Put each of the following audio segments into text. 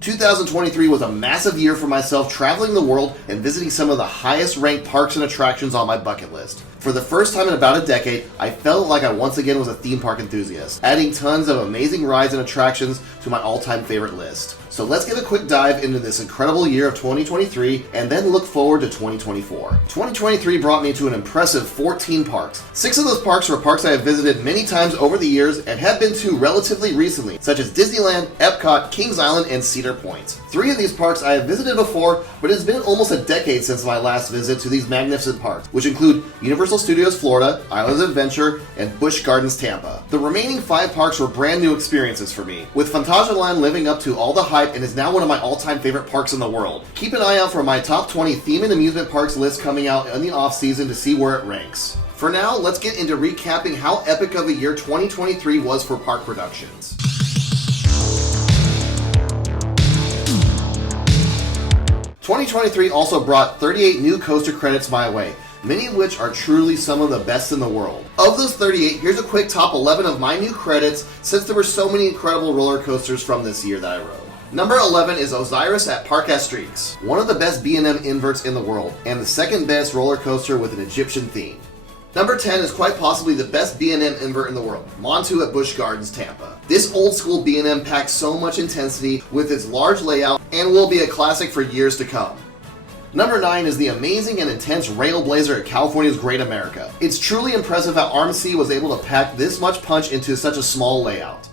2023 was a massive year for myself, traveling the world and visiting some of the highest ranked parks and attractions on my bucket list. For the first time in about a decade, I felt like I once again was a theme park enthusiast, adding tons of amazing rides and attractions to my all-time favorite list. So let's get a quick dive into this incredible year of 2023 and then look forward to 2024. 2023 brought me to an impressive 14 parks. 6 of those parks were parks I have visited many times over the years and have been to relatively recently, such as Disneyland, Epcot, Kings Island, and Cedar Point. 3 of these parks I have visited before, but it has been almost a decade since my last visit to these magnificent parks, which include Universal Studios Florida, Islands of Adventure, and Busch Gardens Tampa. The remaining 5 parks were brand new experiences for me, with Phantasialand living up to all the hype and is now one of my all-time favorite parks in the world. Keep an eye out for my top 20 theme and amusement parks list coming out in the off-season to see where it ranks. For now, let's get into recapping how epic of a year 2023 was for park productions. "2023 also brought 38 new coaster credits my way, many of which are truly some of the best in the world. Of those 38, here's a quick top 11 of my new credits, since there were so many incredible roller coasters from this year that I rode. Number 11 is Osiris at Parc Astrix, one of the best B&M inverts in the world, and the second best roller coaster with an Egyptian theme. Number 10 is quite possibly the best B&M invert in the world, Montu at Busch Gardens Tampa. This old school B&M packs so much intensity with its large layout and will be a classic for years to come. Number 9 is the amazing and intense Railblazer at California's Great America. It's truly impressive how RMC was able to pack this much punch into such a small layout.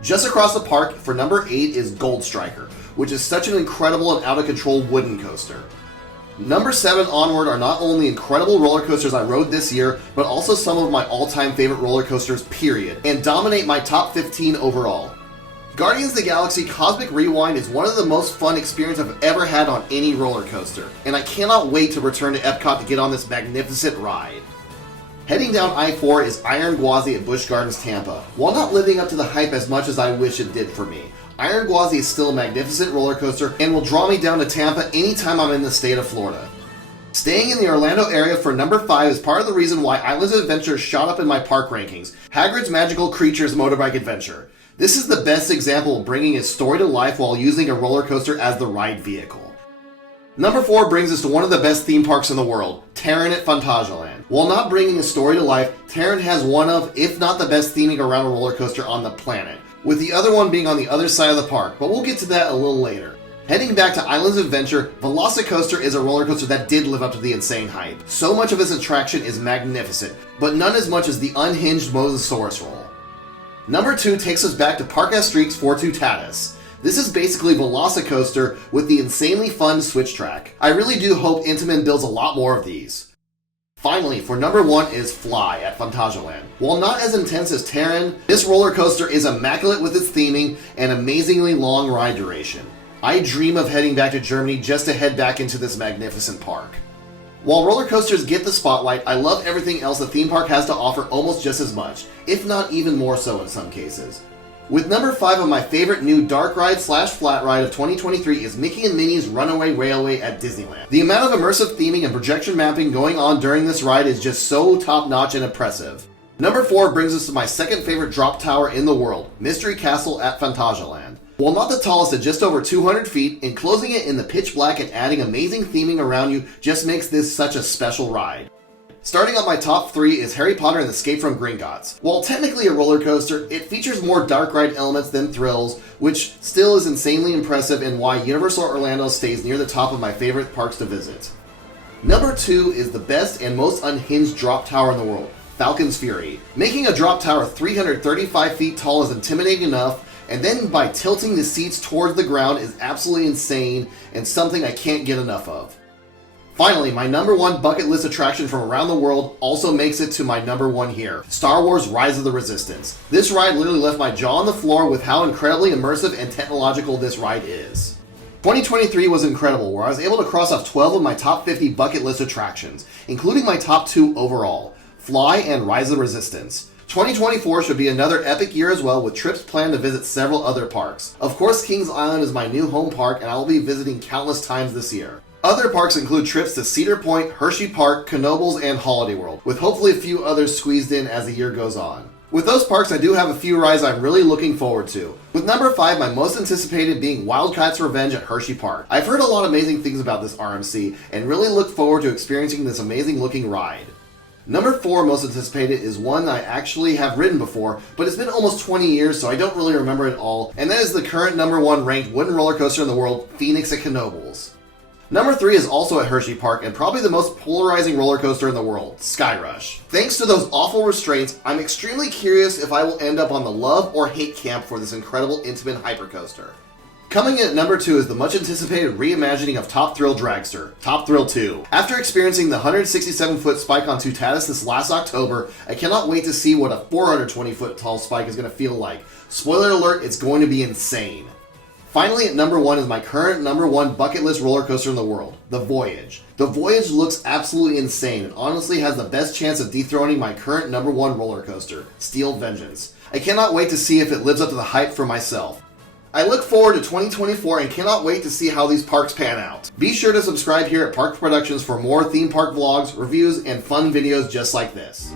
Just across the park, for number 8 is Gold Striker, which is such an incredible and out-of-control wooden coaster. Number 7 onward are not only incredible roller coasters I rode this year, but also some of my all-time favorite roller coasters, period, and dominate my top 15 overall. Guardians of the Galaxy Cosmic Rewind is one of the most fun experiences I've ever had on any roller coaster, and I cannot wait to return to Epcot to get on this magnificent ride. Heading down I-4 is Iron Gwazi at Busch Gardens Tampa. While not living up to the hype as much as I wish it did for me, Iron Gwazi is still a magnificent roller coaster and will draw me down to Tampa anytime I'm in the state of Florida. Staying in the Orlando area for number 5 is part of the reason why Islands of Adventure shot up in my park rankings, Hagrid's Magical Creatures Motorbike Adventure. This is the best example of bringing a story to life while using a roller coaster as the ride vehicle. Number 4 brings us to one of the best theme parks in the world, Terran at Phantasialand. While not bringing a story to life, Terran has one of, if not the best theming around a roller coaster on the planet, with the other one being on the other side of the park, but we'll get to that a little later. Heading back to Islands of Adventure, Velocicoaster is a roller coaster that did live up to the insane hype. So much of its attraction is magnificent, but none as much as the unhinged Mosasaurus roll. Number 2 takes us back to Parc Astrix Fortutatis. This is basically Velocicoaster with the insanely fun switch track. I really do hope Intamin builds a lot more of these. Finally, for number 1 is Fly at Phantasialand. While not as intense as Terran, this roller coaster is immaculate with its theming and amazingly long ride duration. I dream of heading back to Germany just to head back into this magnificent park. While roller coasters get the spotlight, I love everything else the theme park has to offer almost just as much, if not even more so in some cases. With number 5 of my favorite new dark ride / flat ride of 2023 is Mickey and Minnie's Runaway Railway at Disneyland. The amount of immersive theming and projection mapping going on during this ride is just so top-notch and impressive. Number 4 brings us to my second favorite drop tower in the world, Mystery Castle at Phantasialand. While not the tallest at just over 200 feet, enclosing it in the pitch black and adding amazing theming around you just makes this such a special ride. Starting on my top 3 is Harry Potter and the Escape from Gringotts. While technically a roller coaster, it features more dark ride elements than thrills, which still is insanely impressive and why Universal Orlando stays near the top of my favorite parks to visit. Number 2 is the best and most unhinged drop tower in the world, Falcon's Fury. Making a drop tower 335 feet tall is intimidating enough, and then by tilting the seats towards the ground is absolutely insane and something I can't get enough of. Finally, my number 1 bucket list attraction from around the world also makes it to my number 1 here, Star Wars Rise of the Resistance. This ride literally left my jaw on the floor with how incredibly immersive and technological this ride is. 2023 was incredible, where I was able to cross off 12 of my top 50 bucket list attractions, including my top 2 overall, Fly and Rise of the Resistance. 2024 should be another epic year as well, with trips planned to visit several other parks. Of course, Kings Island is my new home park, and I will be visiting countless times this year. Other parks include trips to Cedar Point, Hershey Park, Knoebels, and Holiday World, with hopefully a few others squeezed in as the year goes on. With those parks, I do have a few rides I'm really looking forward to. With number 5, my most anticipated being Wildcat's Revenge at Hershey Park. I've heard a lot of amazing things about this RMC, and really look forward to experiencing this amazing looking ride. Number 4 most anticipated is one I actually have ridden before, but it's been almost 20 years so I don't really remember it all, and that is the current number 1 ranked wooden roller coaster in the world, Phoenix at Knoebels. Number 3 is also at Hershey Park and probably the most polarizing roller coaster in the world, Skyrush. Thanks to those awful restraints, I'm extremely curious if I will end up on the love or hate camp for this incredible intimate hypercoaster. Coming in at number 2 is the much anticipated reimagining of Top Thrill Dragster, Top Thrill 2. After experiencing the 167-foot spike on Tutatis this last October, I cannot wait to see what a 420-foot tall spike is going to feel like. Spoiler alert, it's going to be insane. Finally, at number 1 is my current number 1 bucket list roller coaster in the world, the Voyage. The Voyage looks absolutely insane and honestly has the best chance of dethroning my current number 1 roller coaster, Steel Vengeance. I cannot wait to see if it lives up to the hype for myself. I look forward to 2024 and cannot wait to see how these parks pan out. Be sure to subscribe here at Park Productions for more theme park vlogs, reviews, and fun videos just like this.